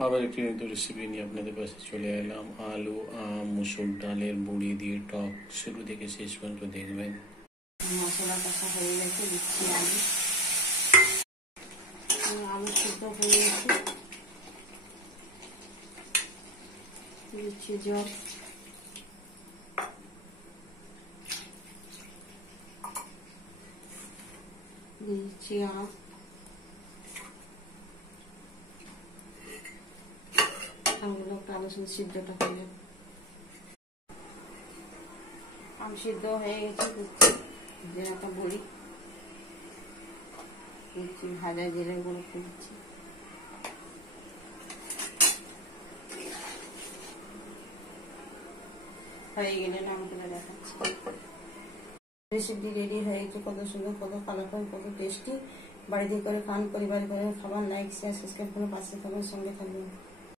আবার একটি নতুন রেসিপি নিয়ে আপনাদের পাশে চলে এলাম। আলু, আম, মুসুর ডালের বড়ি দিয়ে টক। শুরু থেকে শেষ পর্যন্ত দেখবেন। মশলা কষা হয়ে গেছে, দিচ্ছি আলু। আলু সিদ্ধ হয়ে গেছে, দিচ্ছি জল। দিচ্ছি আম। আমগুলো আলু সিদ্ধটা হয়ে যাবে। আম সিদ্ধ হয়ে গেছে, জিরাটা বড়ি দিচ্ছি, ভাজা জিরে গুঁড়ো দিচ্ছি। হয়ে গেলে নামগুলো দেখাচ্ছি। রেসিপি রেডি হয়ে গেছে, কত সুন্দর, কত কালারফুল, কত টেস্টি। বাড়িতে করে খান, পরিবার করে খাবার। লাইক শেয়ার সাবস্ক্রাইব করে পাশে থাকবেন, সঙ্গে থাকবেন।